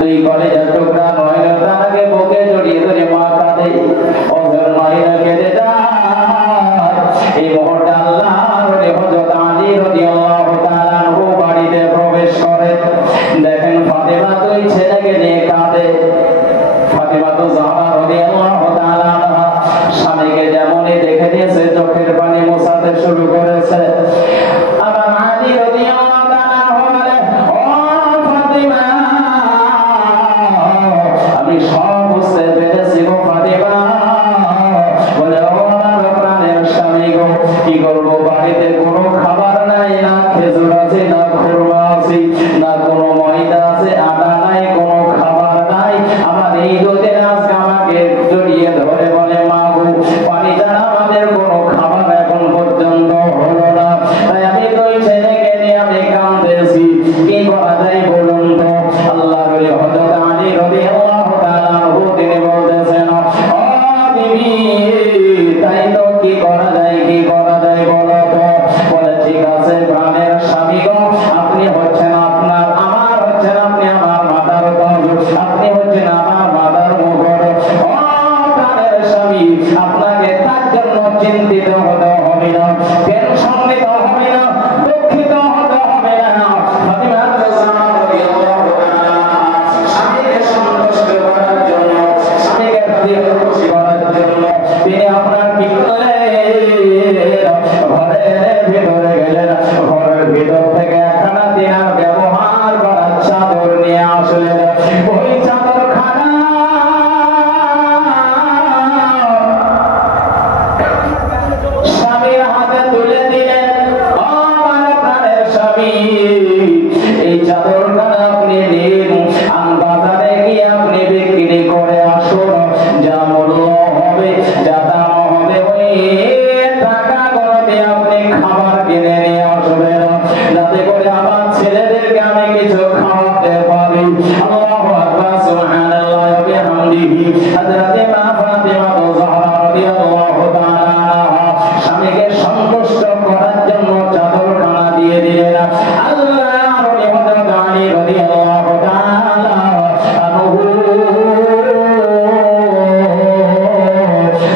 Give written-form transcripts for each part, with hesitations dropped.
দুই কলেজের টুকরা নয় তাকে বুকে জড়িয়ে আলাইহি হযরতে মা ফাতিমা যাহরা রাদিয়াল্লাহু তাআলা স্বামীকে সন্তুষ্ট করার জন্য চাদরখানা দিয়ে দিলেন। আল্লাহর ওলি হযরত আলী রাদিয়াল্লাহু তাআলা আনহু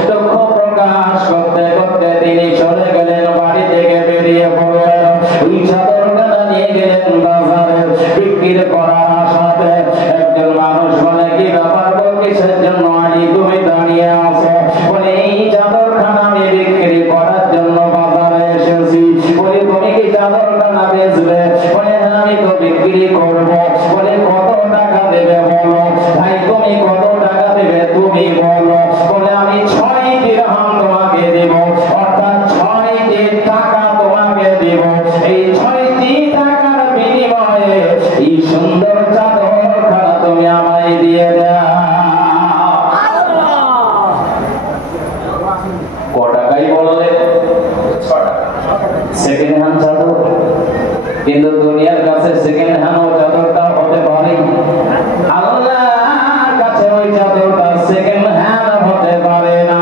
দুঃখ প্রকাশ করতে করতে তিনি চলে গেলেন, বাড়ি থেকে বেরিয়ে পড়লেন। ওই চাদরখানা নিয়ে গেলেন বাজারে বিক্রি করার আশাতে। একজন মানুষ বলে, কি ব্যাপার গো, কিসের জন্য আলী তুমি দাঁড়িয়ে আছো? বলে, এই চাদরখানা আমি বিক্রি করার জন্য বাজারে এসেছি। বলে, তুমি কি চাদরখানা বেচবে? বলে, হ্যাঁ আমি তো বিক্রি করবো। বলে, কত টাকা দেবে বলো? ভাই তুমি কত টাকা দেবে তুমি বলো। বলে, আমি 6 দিরহাম তোমাকে দেব, অর্থাৎ 6টি টাকা তোমাকে দেব। এই 6টি টাকার বিনিময়ে এই সুন্দর চাদরখানা তুমি আমায় দিয়ে দাও। ক টাকাই বললে? 6 টাকা। সেকেন্ড হ্যান্ড চাদর, কিন্তু দুনিয়ার কাছে সেকেন্ড হ্যান্ড চাদরটা হতে পারে, আল্লাহর কাছে ওই চাদরটা সেকেন্ড হ্যান্ড হতে পারে না।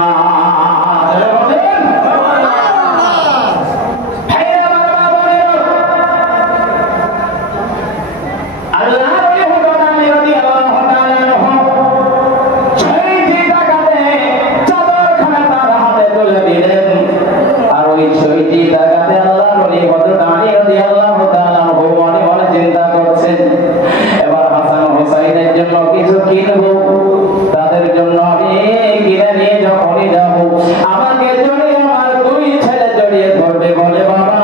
কিছু কিনবো, তাদের জন্য আমি কিনে নিয়ে যখনই যাবো আমাকে জড়িয়ে আমার 2 ছেলে জড়িয়ে ধরবে, বলে বাবা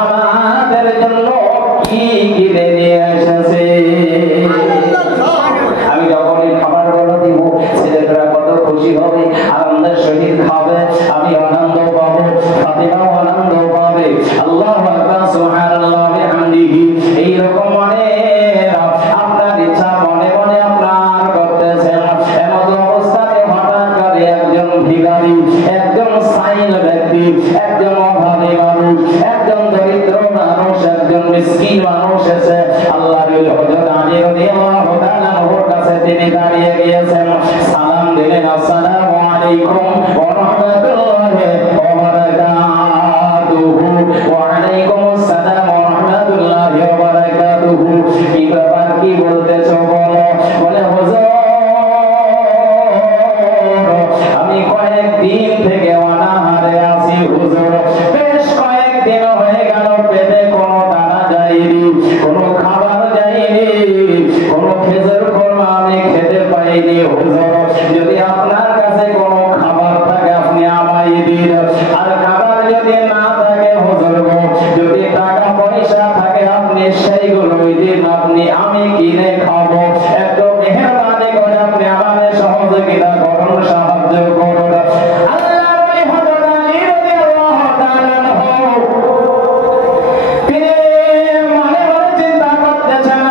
আমাদের জন্য কি কিনে নিয়ে এসেছে। আমি যখনই খাবারগুলো দিব ছেলেরা কত খুশি হবে, আনন্দের সহিত খাবে, আমি আনন্দ পাবো, ফাতিমাও আনন্দ পাবে। আল্লাহু আকবার, সুবহানাল্লাহ বিহামদিহি। এইরকম মানে আপনার ইচ্ছা মনে মনে আপনার করতেছেন। এমন অবস্থায় হঠাৎ করে একজন ভিখারি, একজন সাইল ব্যক্তি, একজন অভাবী মানুষ, একজন দরিদ্র মানুষ, একজন মিসকিন মানুষ এসে আল্লাহর হযরত আলী রাদিয়াল্লাহু তাআলা ওর কাছে তিনি দাঁড়িয়ে গিয়েছেন। সালাম দিলেন, আসসালামু আলাইকুম ওয়া রাহমাতুল্লাহি ওয়া বারাকাতুহু। ওয়া আলাইকুম আসসালাম ওয়া রাহমাতুল্লাহি ওয়া বারাকাতুহু। কি ব্যাপার, কি বলতেছো বলো? বলে, হুজুর আমি কয়েকদিন থেকে অনাহারে আছি হুজুর, বেশ কয়েকদিন হয়ে গেল, পেটে কোনো দানা যায়নি, কোনো খাবার যায়নি, কোনো খেজুর কোরমা আমি খেতে পাইনি হুজুর। যদি আপনার কাছে কোনো খাবার থাকে আপনি আমায় দিন, আর খাবার যদি না থাকে হুজুর গো, যদি টাকা পয়সা থাকে আপনি সেইগুলো দিন, আমি কিনে খাবো। একটু মেহেরবানি করে আপনি আমাদের সহযোগিতা করুন, সাহায্য করুন। আল্লাহর ওলি হযরত আলী রাদিয়াল্লাহু তাআলা তিনি মনে মনে চিন্তা করতেছেন,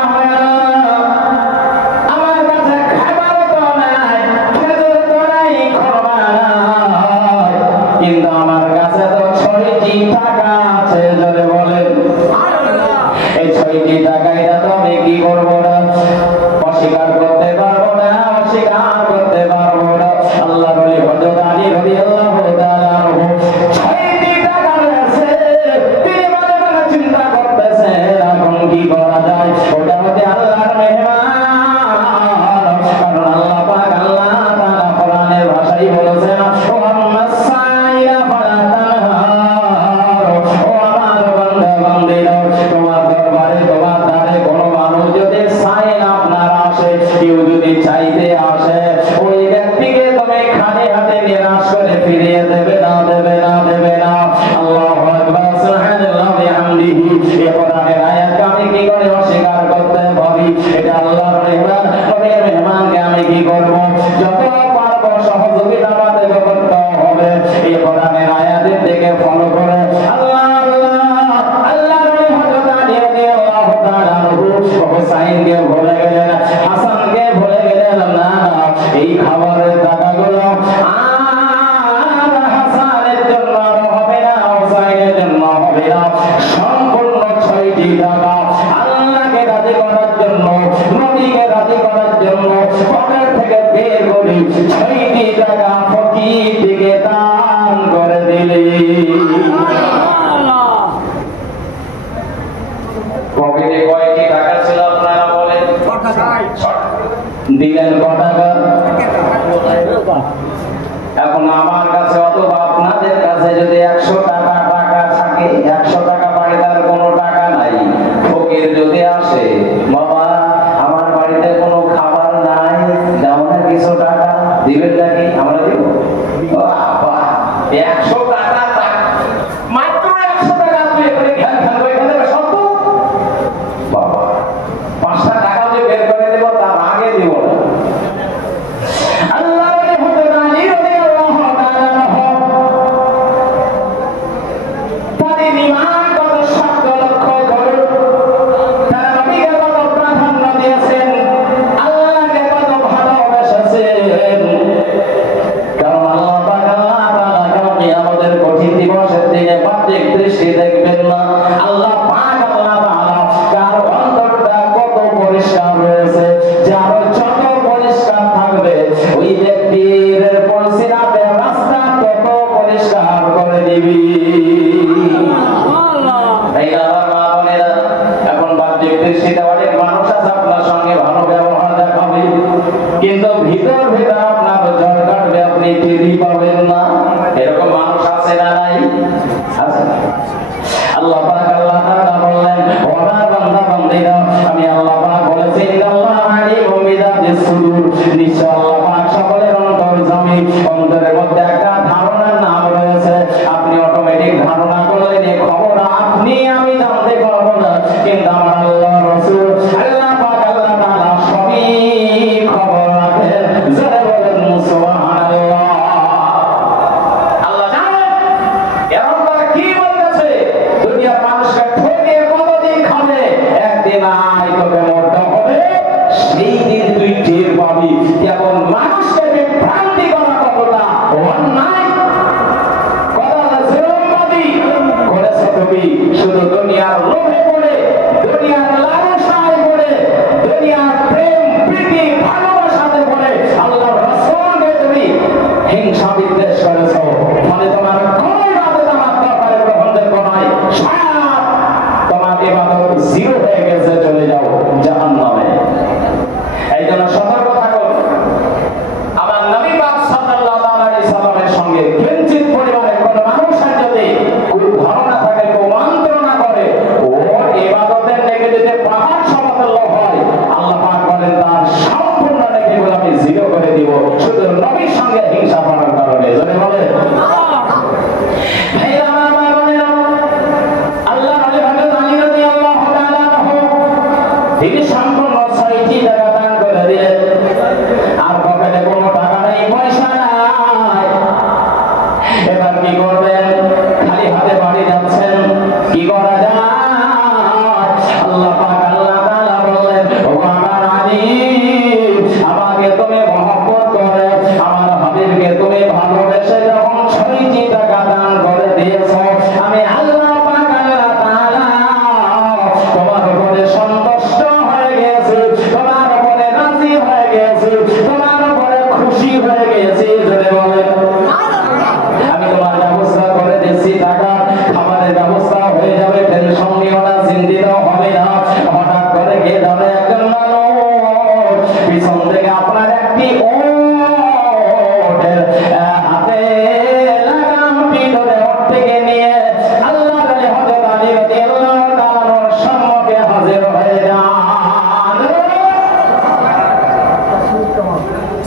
আমার কাছে খাবার তো নাই, খেজুর তো নাই, খরমা নাই, কিন্তু আমার কাছে তো 6টি টাকা আছে। যদি বলেন এই 6টি টাকা এটা তো আমি কি করবো না, অস্বীকার করতে পারবো না, অস্বীকার করতে পারবো না। আল্লাহর ওলি হযরত আলী রাদিয়াল্লাহু তাআলা 6টি টাকা রয়েছে, তিনি মনে মনে চিন্তা করতেছেন এখন কি করা যায়। ওটা হতে আল্লাহর মেহমান, কারণ আল্লাহ পাক আল্লাহ তাআলা কোরআনের ভাষায় বলেছেন, ও আম্মাস সাইলা ফালা তানহার, ও আমার বান্দা বান্দীরা, তোমার দরবারে তোমার দ্বারে কোনো মানুষ যদি সাইল আপনার আসে, কেউ যদি চাইতে আসে, ওই ব্যক্তিকে তুমি খালি হাতে নিরাশ করে ফিরিয়ে দেবে না, দেবে না, দেবে না। আল্লাহু আকবার, সুবহানাল্লাহ বিহামদিহি। এই কোরআনের আয়াতকে আমি কি করে অস্বীকার করতে পারি? এটা আল্লাহর মেহমান, নবীর মেহমানকে আমি কি করব? যত পারবো সহযোগিতা আমাদের করতে হবে। এই কোরআনের আয়াতের দিকে ফলো করে আল্লাহ আল্লাহর ওলি হযরত আলী রাদিয়াল্লাহু তাআলা হুসাইনকে ভুলে গেলেন, হাসানকে ভুলে গেলেন না। এই খাবারের টাকাগুলো আর পকেট থেকে বের করে 6টি টাকা ফকির থেকে দান করে দিলে। পকেটে কয়টি টাকা ছিল আপনারা বলেন? দিলেন ক টাকা? এখন আমার কাছে অথবা আপনাদের কাছে যদি 100 টাকা থাকে, 100 টাকা বাড়িতে কোনো টাকা নাই, ফকির যদি আসে, বাবা আমার বাড়িতে কোনো খাবার নাই, দাও না কিছু টাকা, দিবেন নাকি? আমরা দিব? 100 টাকা, মাত্র 100 টাকা তুই এখানে ধ্যান করে এখানে সত্য বাবা 5টা টাকা দিয়ে বের করে দেব, তার আগে দিব না। আল্লাহ কিন্তু ভিতর ভিতর আপনার জ্বর কাটবে, আপনি টেরি পাবেন না। এরকম মানুষ আছে না নাই? আছে। আল্লাহ পাক আল্লাহ তাআলা বললেন, ওরা বান্দা বান্দীরা, আমি আল্লাহ পাক বলেছি ইন্নাল্লাহা আলিমুম বিযাতিস সুদূর, নিশ্চয় আল্লাহ পাক সকলের অন্তর্যামী। অন্তরের মধ্যে একটা ধারণার নাম রয়েছে, আপনি অটোমেটিক ধারণা করলেন এই খবর আপনি আমি জানতে পারবো না, কিন্তু আমার আল্লাহ রাসূল আল্লাহ পাক আল্লাহ তাআলা সবই খবর রাখেন। যারা বলেন সুবহানাল্লাহ। আল্লাহ জানেন এরা কি বলতেছে, দুনিয়ার মানুষকে ঠকে কতদিন খাবে, একদিন আয় তোকে মরতে হবে, সেই দিন তুই টের পাবি কেমন মানুষকে বিভ্রান্তি করা কতটা অন্যায়, কতটা জুলুমবাদী করেছে তুমি। শুধু দুনিয়ার লোভে পড়ে, দুনিয়ার লালসায় পড়ে, দুনিয়ার প্রেম প্রীতি ভালোবাসাতে পড়ে আল্লাহর রাসূলকে তুমি হিংসা বিদ্বেষ করেছো, ফলে তোমার কোনো ইবাদত আমার দরবারে গ্রহণযোগ্য নয়, সারা তোমার ইবাদত জিরো হয়ে গেছে, চলে যাও জাহান্নামে। এই জন্য সতর্ক থাকো। আমার নবী পাক সাল্লাল্লাহু আলাইহি সাল্লামের সঙ্গে কিঞ্চিত পরিমাণে কোনো মানুষের যদি কোনো ধারণা থাকে, কেউ মন্ত্রণা করে, ও ইবাদতের নেকি যদি পাহাড় সমতুল্য হয়, আল্লাহ পাক বলেন তার সম্পূর্ণ নেকিগুলো আমি জিরো করে দিব, শুধু নবীর সঙ্গে হিংসা করার কারণে। যদি বলে তিনি সম্পূর্ণ 6টি টাকা দান করে দিলেন, আর পকেটে কোনো টাকা নেই, পয়সা নাই। এবার কি করবেন? খালি হাতে বাড়ি যাচ্ছেন, কি করা যায়? আল্লাহ পাক আল্লাহ তাআলা বললেন, ও আমার আলী, আমাকে তুমি মহব্বত করে, আমার হাবিবকে তুমি ভালোবেসে যখন 6টি টাকা দান করে দিয়েছো, আমি আল্লাহ পাক আল্লাহ তাআলা তোমার উপরে সন্তুষ্ট হয়ে গেছি, তোমার উপরে রাজি হয়ে গেছি, তোমার উপরে খুশি হয়ে গেছি। যদি বলেন আমি তোমার ব্যবস্থা করে দিচ্ছি, টাকা খাবারের ব্যবস্থা হয়ে যাবে, টেনশন নিও না, চিন্তিতও হবে না। হঠাৎ করে কে ধরে একজন মানুষ পিছন থেকে আপনার একটি ওটের হাতে লাগামটি ধরে ওট থেকে নিয়ে আল্লাহ হযরত আলী রাদিয়াল্লাহু তাআলার সম্মুখে হাজির হয়ে যান।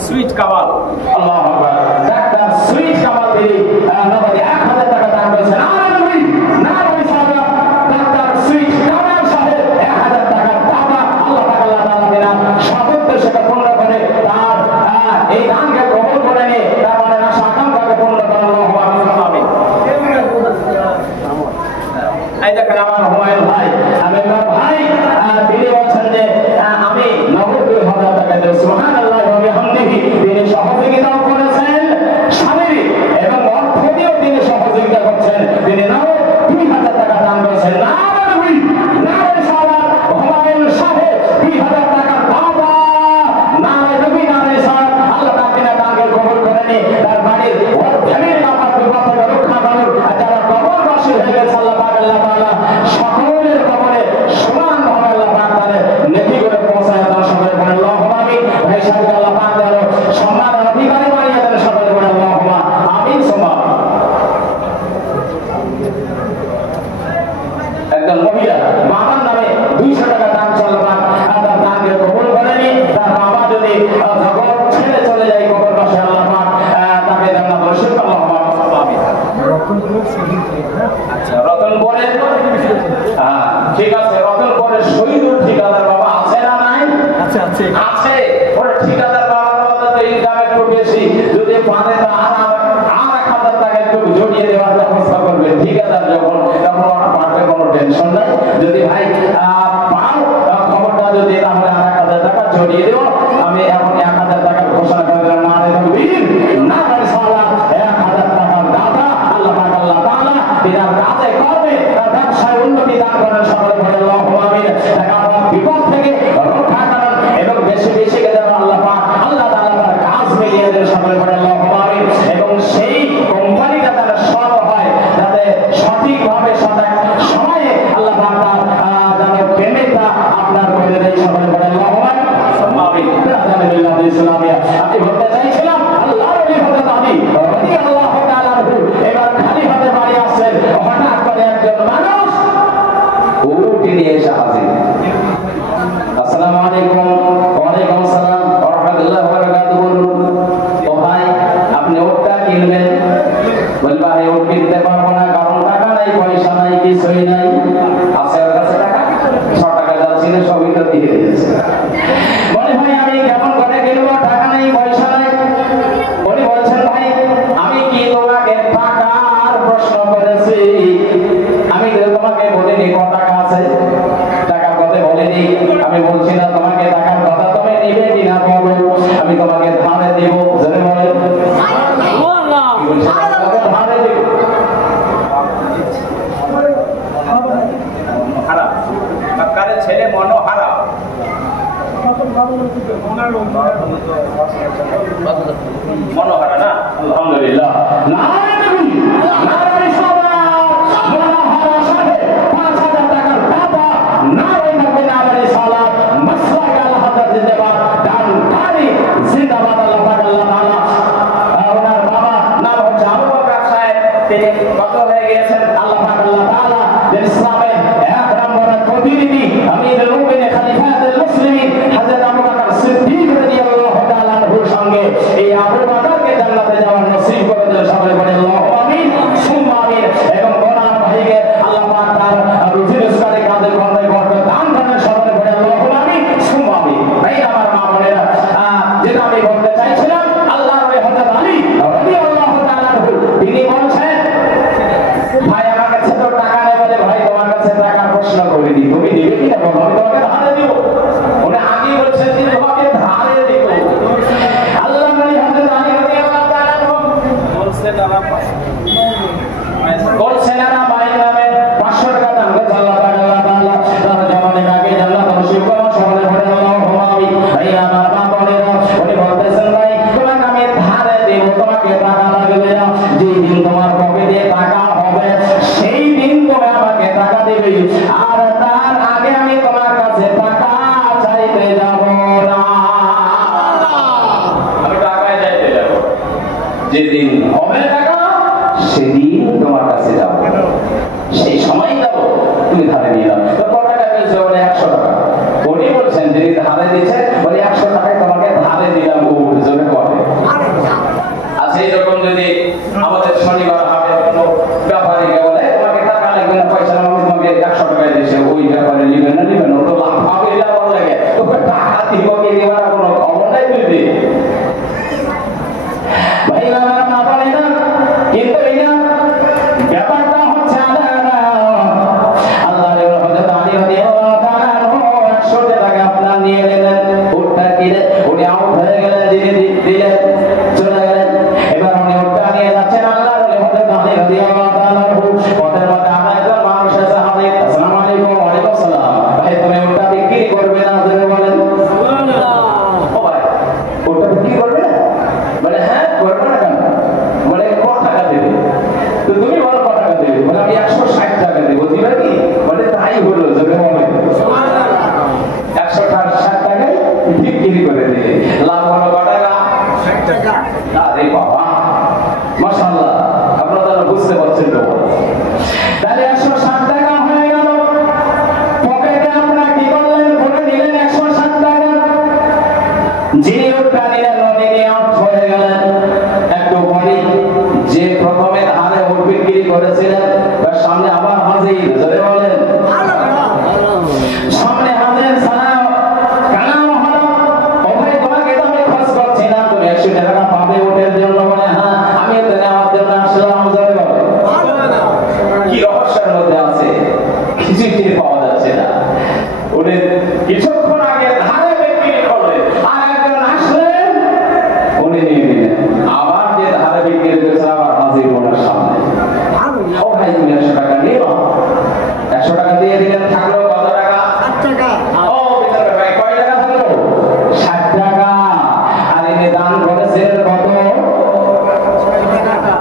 সুইট কামাল, আল্লাহু আকবার। ডাক্তার সুইট কামাল তিনি নবী 1000 টাকা দান করেছেন। না নবী সাহেব, ডাক্তার সুইট কামাল সাহেব 1000 টাকা দাতা আল্লাহ তাআলা দিলেন। সাধুত্ব সেটা পূর্ণ করে তার এই দানকে কবুল করে নিয়ে তার মানে আশা আকাঙ্ক্ষাকে পূর্ণ করেন। আল্লাহু আমিন। এই দেখেন আমার হুমায়ুন ভাই, আমি ভাই, তিনি বলছেন যে আমি 90,000 টাকা দেব। সুবহানাল্লাহ ওয়া বিহামদিহি। তিনি সহযোগিতাও করেছেন, শারীরিক এবং অর্থ দিয়েও তিনি সহযোগিতা করছেন। তিনি সাহেবকে আল্লাহ পাক যেন সম্মান অধিকারী বানিয়ে দেন। সকলে বলে আল্লাহুম্মা আমিন। সুম্মা একজন মহিলা বাবার নামে 200 টাকা দান চললাম, তার দানকে কবুল করেনি। তার বাবা যদি জগৎ ছেড়ে চলে যায় কবর পাশে, আল্লাহ পাক তাকে জান্নাত নসিব করুন। আল্লাহুম্মা আমিন। আচ্ছা, রতনপুরে ঠিক আছে, রতনপুরে শহীদুল ঠিকাদার বাবা আছে না নাই? আছে আছে আছে। ওরে ঠিকাদার বাবার মতো তো ইনকাম একটু বেশি, যদি পারে তো আর 1000 টাকা একটু জড়িয়ে দেওয়ার ব্যবস্থা করবে। ঠিকাদার যখন তখন ওরা পারবে, কোনো টেনশন নাই। যদি ভাই পাও খবরটা যদি, তাহলে 1000 টাকা জড়িয়ে দেবো। আমি এখন 1000 টাকার ঘোষণা করে দিলাম। না রে তকবীর, না রে সালাত। 1000 টাকার দাতা আল্লাহ পাক আল্লাহ তাআলা বিনা কাজে করবে, তার ব্যবসায় উন্নতি দান করেন। সকলে বলে আল্লাহুম্মা আমিন। টাকা বিপদ থেকে রক্ষা করেন এবং বেশি বেশি যেন আল্লাহ পাক আল্লাহ তাআলা তার কাজ মিলিয়ে দেন। সকলে বলে আল্লাহুম্মা আমিন। এবং সেই কোম্পানিটা তারা সফল হয়, যাতে সঠিকভাবে সঠিক সময়ে আল্লাহ পাক যাতে পেমেন্টটা আপনার করে দেয়। সকলে বলে আল্লাহুম্মা আমিন। আলহামদুলিল্লাহ ইসলামিয়া আমি বলতে চাইছিলাম আল্লাহর ওলি হযরত আলী রাদিয়াল্লাহু তাআলা আনহু এবার খালি হাতে বাড়ি আসেন। হঠাৎ করে একজন মানুষ উট নিয়ে এসে হাজির। আসসালামু আলাইকুম। ওয়া আলাইকুম আসসালাম ওয়া রাহমাতুল্লাহি ওয়া বারাকাতুহু। তো ভাই আপনি উটটা কিনবেন? বলবা ভাই উট কিনতে পারবো না, কারণ টাকা নাই, পয়সা নাই, কিছুই নাই। আছে ওর কাছে টাকা? 6 টাকা যাচ্ছে না, সবই তো দিয়ে দিয়েছে। বলে ভাই আমি কেমন করে কিনবো, টাকা নেই, পয়সা নাই। উনি বলছেন ভাই আমি কি তোমাকে টাকার প্রশ্ন করেছি? আমি তোমাকে বলিনি কত টাকা আছে, টাকার কথা বলিনি। আমি বলছি না তোমাকে টাকার কথা, তুমি নিবে কিনা বলো। আমি তোমাকে ধারে দিব। জোরে বলে ধারে দিব। হারাম মক্কার ছেলে মনো হারাম। মনোহারা না? আলহামদুলিল্লাহ। নারায়ে তাকবীর, নারায়ে সালাত। মনোহারা সাহেব 5000 টাকার দাতা। নারায়ে তাকবীর, নারায়ে সালাত। মাসলাক আল হাদাত জিন্দাবাদ। ডান কারি জিন্দাবাদ। আল্লাহ পাক আল্লাহ তাআলা ওনার বাবা নাম হচ্ছে আবু বকর সাহেব, তিনি কত হয়ে গিয়েছেন। আল্লাহ পাক আল্লাহ তাআলা ইসলামের এক নম্বরের প্রতিনিধি আমিরুল মুমিনিন খলিফাতুল মুসলিমিন হযরত আবু বকর সিদ্দিক রাদিয়াল্লাহু তাআলা আনহুর সঙ্গে এই আবু বকরকে জান্নাতে যাওয়ার নসিব করে দেন। সকলে বলে আল্লাহুম্মা আমিন। সুম্মা আমিন। এবং ওনার ভাইকে আল্লাহ পাক তার রুজি রোজগারে কাজের কর্মে বরকত দান করেন। সকলে বলে আল্লাহুম্মা আমিন। সুম্মা আমিন। ভাই আমার মা বোনেরা, যেটা আমি বলতে চাইছিলাম, আল্লাহর ওলি হযরত আলী রাদিয়াল্লাহু তাআলা আনহু তিনি বলছেন ভাই আমার কাছে তো টাকা নেই, বলে ভাই তোমার কাছে টাকার প্রশ্ন করে দিই, তুমি দিবে কিনা বলো, আমি তোমাকে ধারে দিব। উনি আগে বলছেন যে তোমাকে ধারে দিব। আল্লাহ নবী হযরত আলী রাদিয়াল্লাহু তাআলা বলছেন না ভাই নামে 500 টাকা দাম করে আল্লাহ তাআলা তার জামানে আগে জান্নাত নসিব করুন। সকলে বলে আল্লাহুম্মা আমিন। ভাই আমার মা বোনেরা, উনি বলতেছেন ভাই তোমাকে আমি ধারে দেব, তোমাকে টাকা লাগবে না। যেই দিন তোমার পকেটে টাকা হবে সেই দিন তুমি আমাকে টাকা দেবে, আর তার আগে আমি তোমার কাছে টাকা চাইতে যাব না। আমি টাকায় চাইতে যাব, যেদিন হবে টাকা সেদিন তোমার কাছে যাব, সেই সময় যাব, তুমি ধারে নিয়ে নাও। তো কত টাকা পেয়েছে? বলে 100 টাকা। উনি বলছেন যিনি ধারে দিচ্ছে, বলে 100 টাকায় তোমাকে ধারে দিলাম। উঠ জোরে করে। আচ্ছা এরকম যদি আমাদের শনিবার হাটে কোনো ব্যাপারীকে বলে তোমাকে টাকা লাগবে না, পয়সা আমি তোমাকে 100 টাকা দিয়েছে, ওই ব্যাপারে নেবেন না, নেবেন ওটা লাভ হবে, এটা ভালো লাগে, তোকে টাকা দিব কে দেওয়ার কোনো খবর নাই তুই। ভাই আমার মা বলে না, কিন্তু এটা ব্যাপারটা হচ্ছে আল্লাহ হযরত আলী রাদিয়াল্লাহু তাআলা 100 টাকা আপনার নিয়ে নিলেন, উটটা কিনে উনি আউট হয়ে গেলেন, যিনি দিলেন চলে গেলেন। এবার উনি উটটা নিয়ে যাচ্ছেন, আল্লাহ হযরত আলী রাদিয়াল্লাহু তাআলা পথের মধ্যে একজন মানুষ এসে হাজির। আসসালামু আলাইকুম। ওয়া আলাইকুম আসসালাম। ভাই তুমি উটটা বিক্রি করবে না? জোরে বলেন সুবহানাল্লাহ। ও ভাই উটটা বিক্রি করবে না? বলে হ্যাঁ করবে না কেন? বলে কত টাকা দেবে? তো তুমি বলো কত টাকা দেবে? বলে আমি 160 টাকা দেব, দিবে কি? বলে তাই হলো, জোরে বলেন সুবহানাল্লাহ। 160 টাকায় বিক্রি করে দিলে লাভ নিয়ে আউট হয়ে গেলেন। একটু পরে যে প্রথমে ধারে উট বিক্রি করেছিলেন তার সামনে আবার হাজির, জোরে বলেন সামনে হাজির। সালাম কালাম হলো, ও ভাই তোমাকে তো আমি খরচ করছি না, তুমি 100 টাকা পাবে উটের জন্য। বলে হ্যাঁ, আমি তো নেওয়ার জন্য আসলাম। জোরে বলে কি রহস্যের মধ্যে আছে, কিছুই টের পাওয়া যাচ্ছে না। উনি কিছুক্ষণ আগে ধারে বিক্রি করলেন, আর একজন আসলেন, উনি নিয়ে নিলেন। আবার যে ধারে বিক্রি করেছে আবার হাজির ওনার সামনে। ও ভাই তুমি 100 টাকা নিও। 100 টাকা দিয়ে দিলেন, থাকলো কত টাকা? 60 টাকা। ও বিচারে ভাই কয় টাকা থাকলো? 60 টাকা। আর ইনি দান করেছেন কত? 6 টাকা।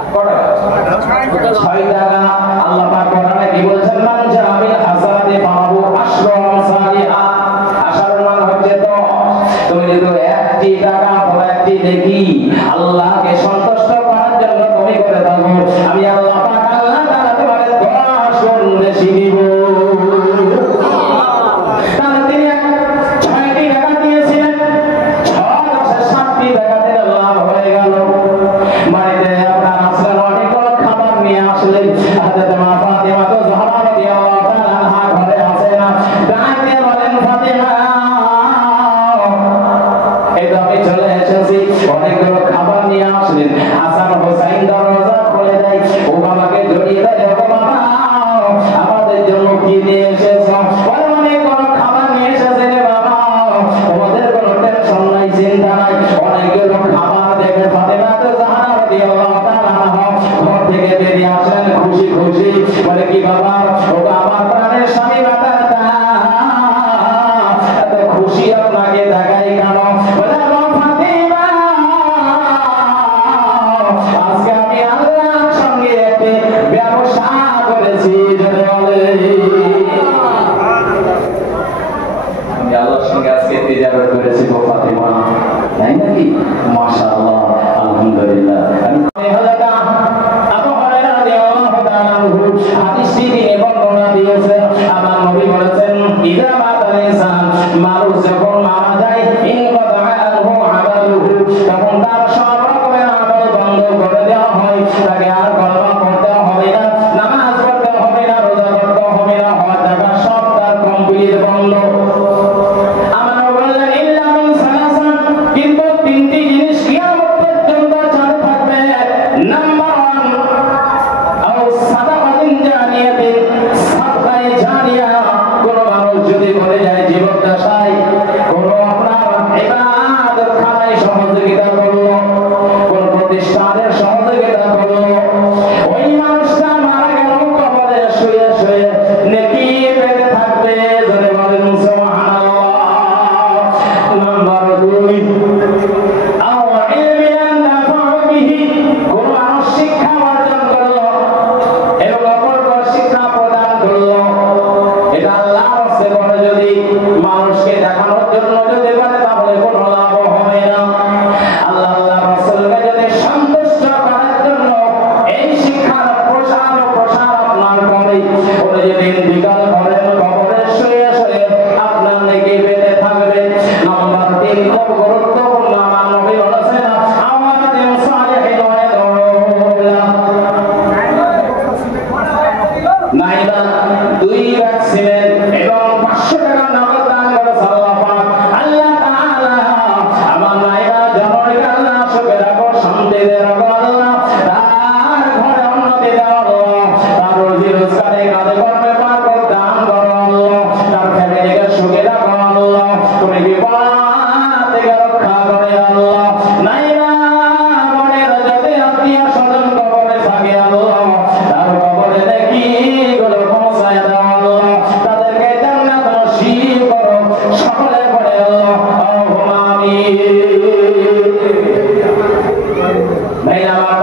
6 টাকা। আল্লাহ পাক কোরআনে কি বলছেন? মান জামিল হাসানাতি ফাহু আশরু আমসালিহা। আশার মান হচ্ছে তো তুমি যদি 1টি টাকা বড় একটি নেকি আল্লাহকে সন্তুষ্ট করার জন্য তুমি করে থাকো, আমি আল্লাহ পাক আল্লাহ তাআলা তোমাকে 10 গুণ বেশি দিব। তাহলে তিনি 6টি টাকা দিয়েছিলেন, 6 10 60টি টাকা দিলে লাভ হয়ে গেল। বাড়িতে আপনার আসলেন, অনেকগুলো খাবার নিয়ে আসলেন। হযরত মা ফাতিমা তো জাহরা রাদিয়াল্লাহু তাআলা আনহা ঘরে আছে না, ডাকতে বলেন ফাতিমা এই তো আমি চলে এসেছি। অনেকগুলো খাবার নিয়ে আসলেন। হাসান হোসাইন দরজা খুলে দেয়, ও বাবাকে জড়িয়ে দেয়, ও বাবা আমাদের জন্য কি নিয়ে এসেছো? বলে অনেকগুলো খাবার নিয়ে এসেছে রে বাবা, তোমাদের কোনো টেনশন নাই, চিন্তা নাই। অনেকগুলো খাবার দেখে ফাতিমা তো জাহরা রাদিয়াল্লাহু তাআলা আনহা ঘর থেকে বেরিয়ে আসেন খুশি খুশি। বলে কি বাবা, ও আমার প্রাণের স্বামী বাবাটা এত খুশি আপনাকে দেখাই কেন? বলে ফাতিমা আজকে আমি আল্লাহর সঙ্গে একটি ব্যবসা করেছি। জোরে বলে আমি আল্লাহর সঙ্গে আজকে তিজারত করেছি গো ফাতিমা, তাই নাকি? মাশাআল্লাহ, আলহামদুলিল্লাহ। আবু হুরায়রা রাদিয়াল্লাহু তাআলা আনহু হাদিসটি তিনি বর্ণনা দিয়েছেন। আমার নবী বলেছেন ইযা মাতাল ইনসান, মানুষ যখন মারা যায়, ইনকাতা আনহু আমালুহু, তখন তার সব রকমের আমল বন্ধ করে দেওয়া হয়। তাকে আর কলমা পড়তে হবে না, নামাজ পড়তে হবে না, রোজা করতে হবে না, হজ যাকাত সব তার কমপ্লিট বন্ধ। আমার নবী বললেন ইল্লা মিন সালাসান, কিন্তু 3টি জিনিস কিয়ামত পর্যন্ত চালু থাকবে। নাম্বার 1 আও সাদাকাতিন জারিয়াতিন, সাদকায়ে জারিয়া। কোন মানুষ যদি বলে যায় জীবদ্দশায় কোন আপনার ইবাদত খানায় সহযোগিতা করলো, কোন প্রতিষ্ঠানের সহযোগিতা করলো, ওই মানুষটা মারা গেল কবরে শুয়ে শুয়ে নেকি পেতে থাকবে। জোরে বলেন সুবহানাল্লাহ। নাম্বার 2 আও ইলমিন নাফাউ বিহি, কোন মানুষ শিক্ষা অর্জন করলো এবং অপরকে শিক্ষা প্রদান করলো। এটা আল্লাহর রাস্তায় করে যদি মানুষকে দেখানোর জন্য যদি করে তাহলে কোনো লাভ হবে না। আল্লাহ রাসূলকে যদি সন্তুষ্ট করার জন্য এই শিক্ষার প্রসার আপনার করে, উনি যদি ইন্তিকাল করেন কবরে শুয়ে শুয়ে আপনার নেকি পেতে থাকবে। নাম্বার 3 খুব গুরুত্বপূর্ণ, আমার নবী বলেছেন আমাদের সালেহিন ওয়া ইয়াদউলা নাইবা 2 ভ্যাকসিনের এবং 500 টাকা নগদ দান করে আল্লাহ পাক আল্লাহ তাআলা আমার নাইবা জননী আল্লাহ সুখে রাখো, শান্তিতে রাখো আল্লাহ, তার ঘরে উন্নতি দাও আল্লাহ, তার রুজি রোজগারে কাজে কর্মে বরকত দান করো আল্লাহ, তার ফ্যামিলিকে সুখে রাখো আল্লাহ, তুমি বিপদ থেকে রক্ষা করে আল্লাহ। নাইবা মনের যদি আত্মীয় স্বজন কবরে থাকে আল্লাহ, তার কবরে দেখি গুলো পৌঁছায় দাও আল্লাহ, তাদেরকে জান্নাত নসিব করো। সকলে পড়ে আল্লাহ আমিন। ভাই আমার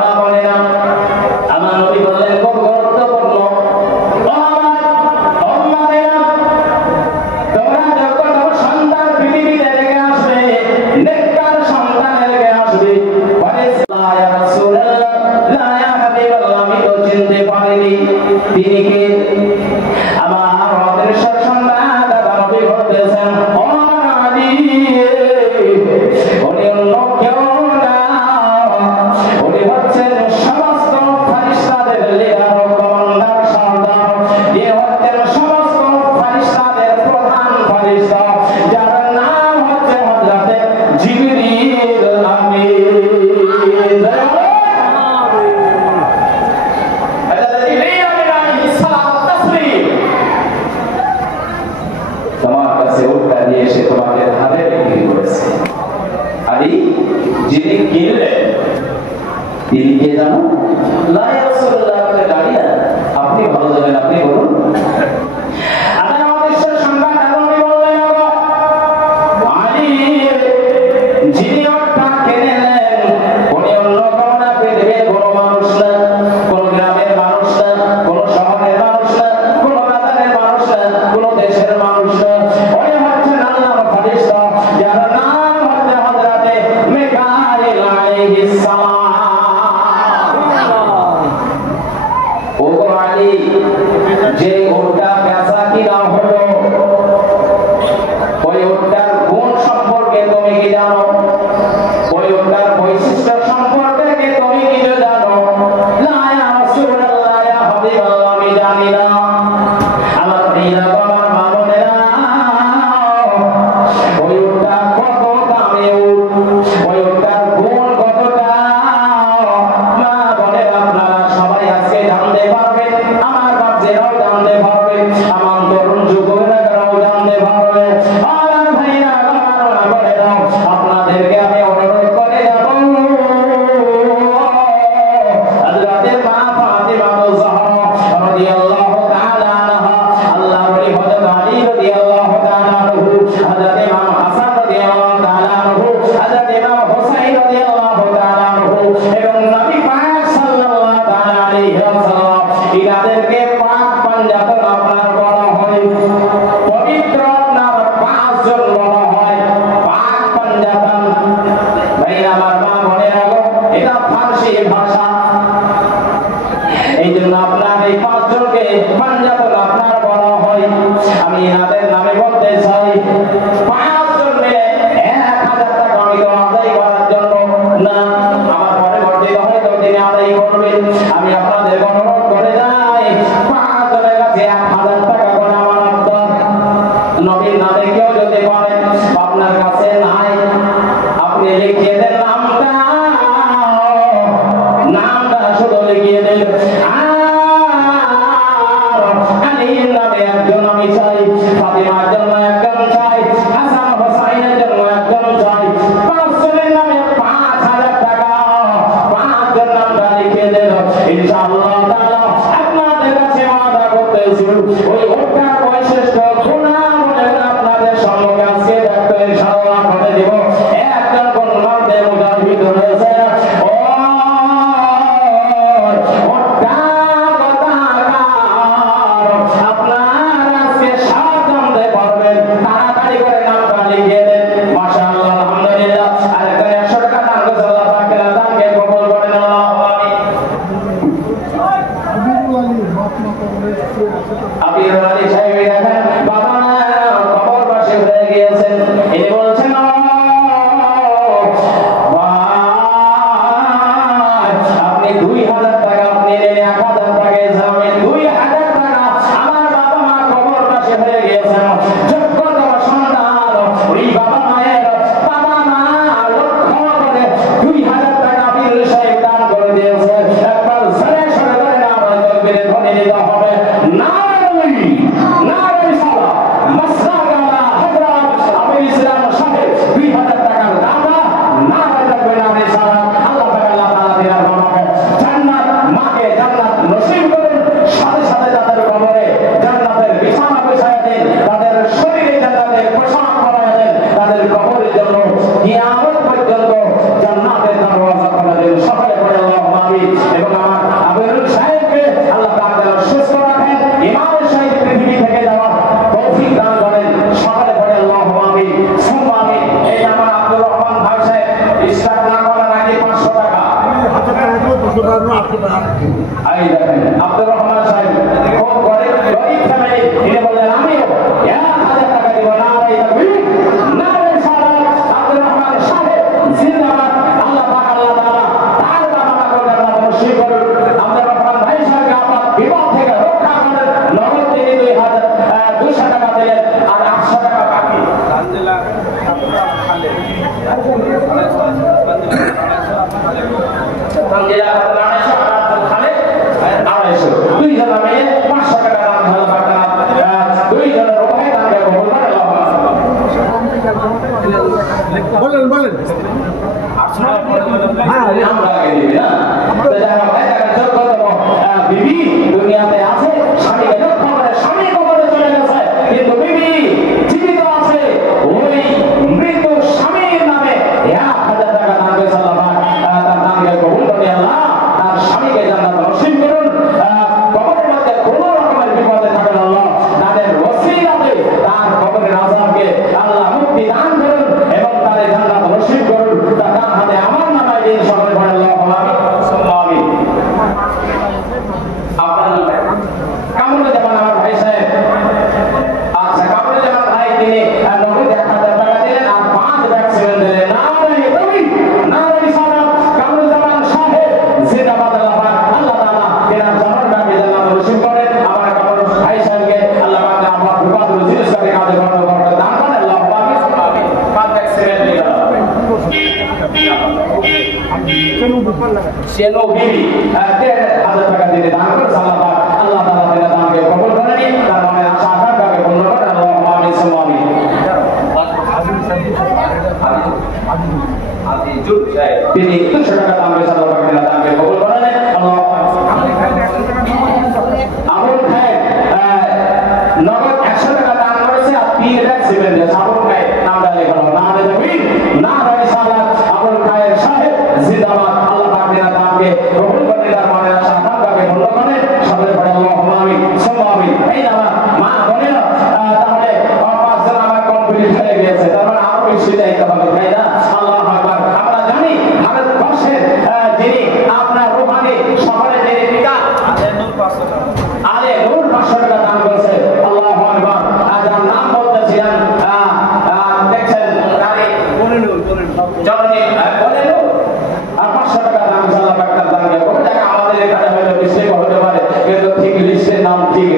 গাড়ি যিনি কিনলেন তিনি কে জানো? লা ইয়া রাসূলুল্লাহ, গাড়ি না, আপনি ভালো জানেন, আপনি বলুন। যে ওটা পেশা কিনা হলো ওই ওটার গুণ সম্পর্কে তুমি কি জানো? ওই ওটার বৈশিষ্ট্য সম্পর্কে তুমি কি জানো? লা ইয়া রাসূলুল্লাহ, ইয়া হাবিবাল্লাহ, আমি জানি না। আমার প্রিয় বাবার মামুনেরা, ওই ওটা কত দামি, ওই ওটার গুণ কতটা, মা বলে আপনারা সবাই আজকে জানতে পারবেন, আমার বাচ্চারাও জানতে পারবে, আমার তরুণ যুবকেরাও জানতে পারবে। আমার ভাইরা, বাবারা, বলে দাও, আপনাদেরকে আমি অনুরোধ করে যাব, হযরতে মা ফাতিমা যাহরা রাদিয়াল্লাহু তাআলা আনহা, আল্লাহর ওলি হযরত আলী রাদিয়াল্লাহু তাআলা আনহু, হযরত ইমাম হাসান রাদিয়াল্লাহু তাআলা আনহু, হযরত ইমাম হুসাইন রাদিয়াল্লাহু তাআলা আনহু এবং নবী পাক সাল্লাল্লাহু তাআলা আলাইহি ওয়াসাল্লাম, ইনাদেরকে পাক পাঞ্জাতন আপনার বলা হয়, পবিত্র আপনার পাঁচজন বলা হয় পাক পাঞ্জাতন। ভাই আমার মা বলে রাখো, এটা ফার্সি ভাষা, এই জন্য আপনার এই পাঁচজনকে পাঞ্জাতন আপনার বলা হয়। আমি এনাদের নামে বলতে চাই, পাঁচজন মিলে 1000 টাকা আমি তো আদায় করার জন্য না, আমার পরবর্তী হয়তো তিনি আদায় করবেন। আমি আপনাদের অনুরোধ করে যাই, পাঁচজনের কাছে 1000 টাকা করে আমার আপনার নবীর নামে কেউ যদি বলেন আপনার কাছে নাই, আপনি লিখিয়ে দেন নামটা, নামটা শুধু লিখিয়ে দেন। আলীর নামে একজন আমি চাই, ফাতিমার জন্য একজন চাই, হাসান হোসাইনের জন্য একজন চাই, পাঁচজনের নামে 5000 টাকা, পাঁচজন নামটা লিখিয়ে দেন। ইনশাআল্লাহ তাআলা আপনাদের কাছে ওয়াদা করতেছি, ওই ওটার বৈশিষ্ট্য গুণাবলী আপনাদের সম্মুখে আজকে দেখতে ইনশাআল্লাহ করে দেব। একজন কোন মর্দে মুজাহিদ রয়েছে, ও ওটা আপনার আজকে সব জানতে পারবেন, তাড়াতাড়ি করে নামটা লিখে দেন। মাশাআল্লাহ, আলহামদুলিল্লাহ। আরেকটা 100 টাকা দান করে আল্লাহ পাকের দানকে কবুল করেন, আল্লাহু আমিন। আবির আলী সাহেব দেখেন, বাবা কবর পাশে হয়ে গিয়েছেন, ইনি বলছেন, আপনি 2000 টাকা আপনি নিলেন, 1000 টাকা যাবেন, 2000 টাকা আমার বাবা মা কবর পাশে হয়ে গিয়েছেন, যোগ্যতম সন্তান, ওই বাবা মায়ের বাবা মা লক্ষ্য করে 2000 টাকা আবির সাহেব দান করে দিয়েছে। একবার জোরে সরে করে নামাজ তাকবীর ধ্বনি দিতে হবে, নারায়ে নারায়ে সালাত মাসরাগালা হযরত আমির ইসলাম সাহেব 2000 টাকার দাতা, নারায়ে তাকবীর নারায়ে সালাত। আল্লাহ তাআলা দিনের বাবাকে জান্নাত, মাকে জান্নাত নসিব করুন, সাথে সাথে তাদের কবরে জান্নাতের বিছানা বিছায়া দেন, তাদের শরীরে জান্নাতের পোশাক পরায়া দেন, তাদের কবরের জন্য কিয়ামত পর্যন্ত জান্নাতের দরওয়াজা খুলে দেন। সকলে পড়ে আল্লাহু আমিন। এবং আমার আবিরুল সাহেবকে আল্লাহ তাআলা সুস্থ রাখেন, ইমামের সাহেব পৃথিবী থেকে যাওয়ার তৌফিক দান করেন। সকলে পড়ে আল্লাহু আমিন, সুম্মা আমিন। এই আমার আব্দুর রহমান ভাই সাহেব ইসলাম না করার আগে 500 টাকা, এই দেখেন আব্দুর রহমান সাহেব খুব গরিব ফ্যামিলি, তিনি বললেন আমিও 1000 টাকা দিব। নারায়ে তাকবীর, নারায়ে সালাত। আব্দুর রহমান সাহেব জিন্দাবাদ। আল্লাহ পাক আল্লাহ তাআলা তার বাবা মা করে আল্লাহ নসিব করুন। আব্দুর রহমান ভাই সাহেবকে আল্লাহ বিপদ থেকে রক্ষা করেন। নগদ তিনি 200 টাকা দিলেন, আর 800 টাকা বাকি। তানজিলা 250 টাকা মিলে 500 টাকা আমরা আগে দিবি না তো যারা যোগ্যতম বিবি দুনিয়াতে আছে স্বামীকে রক্ষা করে স্বামী কবরে চলে গেছে কিন্তু বিবি জীবিত আছে ওই মৃত স্বামীর নামে 1000 টাকা দান করে আল্লাহ তার দানকে কবুল করে আল্লাহ তার স্বামীকে জান্নাত নসিব করুন কবরের মধ্যে কোনো রকমের বিপদে থাকেন আল্লাহ তাদের ওসিলাতে তার কবরের আযাবকে আল্লাহ মুক্তি দান করুন এবং তাদের জান্নাত নসিব করুন তার ডান হাতে আমার নামায় দিন সকলে পড়ে আল্লাহু আমিন আপনার কামরুজ্জামান আমার ভাই সাহেব আচ্ছা কামরুজ্জামান ভাই তিনি নগদ 1000 টাকা দিলেন আর 5 ব্যাগ সিমেন্ট দিলেন নারায়ে তাকবীর নারায়ে সালাত কামরুজ্জামান সাহেব জিন্দাবাদ আল্লাহ তাআলা এনার জান্নাতকে জান্নাত নসিব করেন আমার কামরুল ভাই সাহেবকে আল্লাহ পাক আমার বিপদ জিনিসটাকে কাজে বরকত দান করেন আল্লাহু আমিন 5 ব্যাগ সিমেন্ট দিলেন সেনো বিবি 1000 টাকা দিতে দান করে আল্লাহ তাআলা তার দানকে কবুল করে নিন তার মনে আশা আকাঙ্ক্ষাকে পূর্ণ করেন আল্লাহু আমিন সুম্মা আমিন তিনি 200 টাকা দান করে আল্লাহ তাআলা দানকে কবুল করে নেন আবুল খায়ের নগদ 100 টাকা দান করেছে আর 3 লাখ সিমেন্ট দিয়েছে আবুল খায়ের নামটা লেখা হলো নারে তাকবীর নারে সালাত আবুল খায়ের সাহেব জিন্দাবাদ আল্লাহ পাক তার দানকে কবুল করে তার মনে আশা আকাঙ্ক্ষাকে পূর্ণ করে সকলে পড়ে আল্লাহু আমিন সুম্মা আমিন এই না মা বোনেরা তাহলে 5 জন আমার কমপ্লিট হয়ে গেছে তার মানে আরো বেশি দায়িত্ব হবে তাই না আল্লাহু আকবার আমরা জানি ভারতবর্ষের যিনি আপনার রূহানি শহরে যিনি পিতা আলে নূর 500 টাকা দান করেছে আল্লাহু আকবার যার নাম বলতেছিলেন দেখছেন গাড়ি জননী বলেন আর 500 টাকা দান আল্লাহ পাক তার দানকে কবুল করে আমাদের এখানে হয়তো মিস্টেক হতে পারে কিন্তু ঠিক লিস্টের নাম ঠিক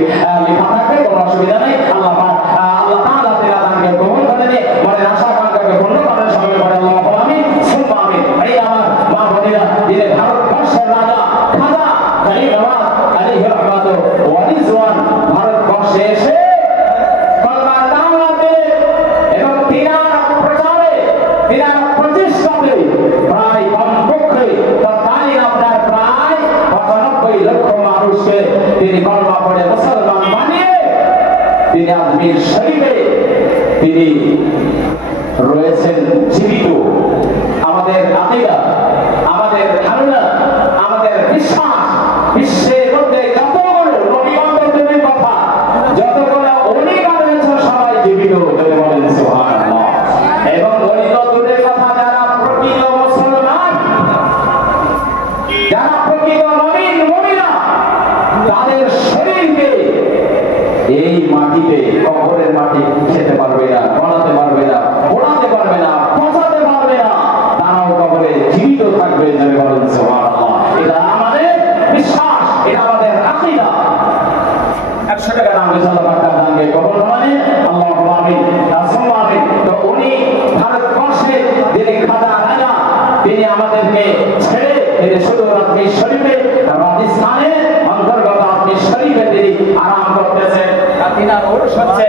লেখা থাকবে কোনো অসুবিধা নেই আল্লাহ পাক আল্লাহ তাআলা তার দানকে কবুল করে নিয়ে মনের আশা আকাঙ্ক্ষাকে পূর্ণ করেন সকলে পড়ে আল্লাহু আমিন সুম্মা আমিন এই আমার মা বোনেরা যিনি ভারতবর্ষের রাজা খাজা গরিব নওয়াজ আলাইহি রহমাতুল ওয়া রিজওয়ান ভারতবর্ষে এসে কলমার দাওয়াতে এবং তিনার প্রচারে তিনার প্রতিষ্ঠাতে প্রায় কমপক্ষে তৎকালীন আপনার প্রায় 95 লক্ষ মানুষকে তিনি কলমা পড়ে মুসলমান বানিয়ে তিনি আজমির শরীফে তিনি রয়েছেন জীবিত আমাদের আকীদা আমাদের ধারণা আমাদের বিশ্বাস বিশ্বের মধ্যে যতগুলো নবীগণের কথা যতগুলো অলিগা রয়েছে সবাই জীবিত বলে বলেন সুবহানাল্লাহ এবং অলিগণের কথা যারা প্রকৃত মুসলমান যারা প্রকৃত নবীন মুমিনা তাদের শরীরকে এই মাটিতে কবরের মাটি খেতে পারবে না বানাতে পারবে না পোড়াতে পারবে না পচাতে পারবে না তারাও কবরে জীবিত থাকবে যারা বলেন সুবহানাল্লাহ এটা আমাদের বিশ্বাস এটা আমাদের আকীদা 100 টাকা দাম দিয়ে আল্লাহ পাক তার দানকে কবুল করে আল্লাহু আমিন সুম্মা আমিন তো উনি ভারতবর্ষে যিনি খাজা রাজা তিনি আমাদেরকে ছেড়ে তিনি শুধু আজমির শরীফে রাজস্থানের অন্তর্গত আজমির শরীফে তিনি আরাম করতেছেন তিনার ওরস হচ্ছে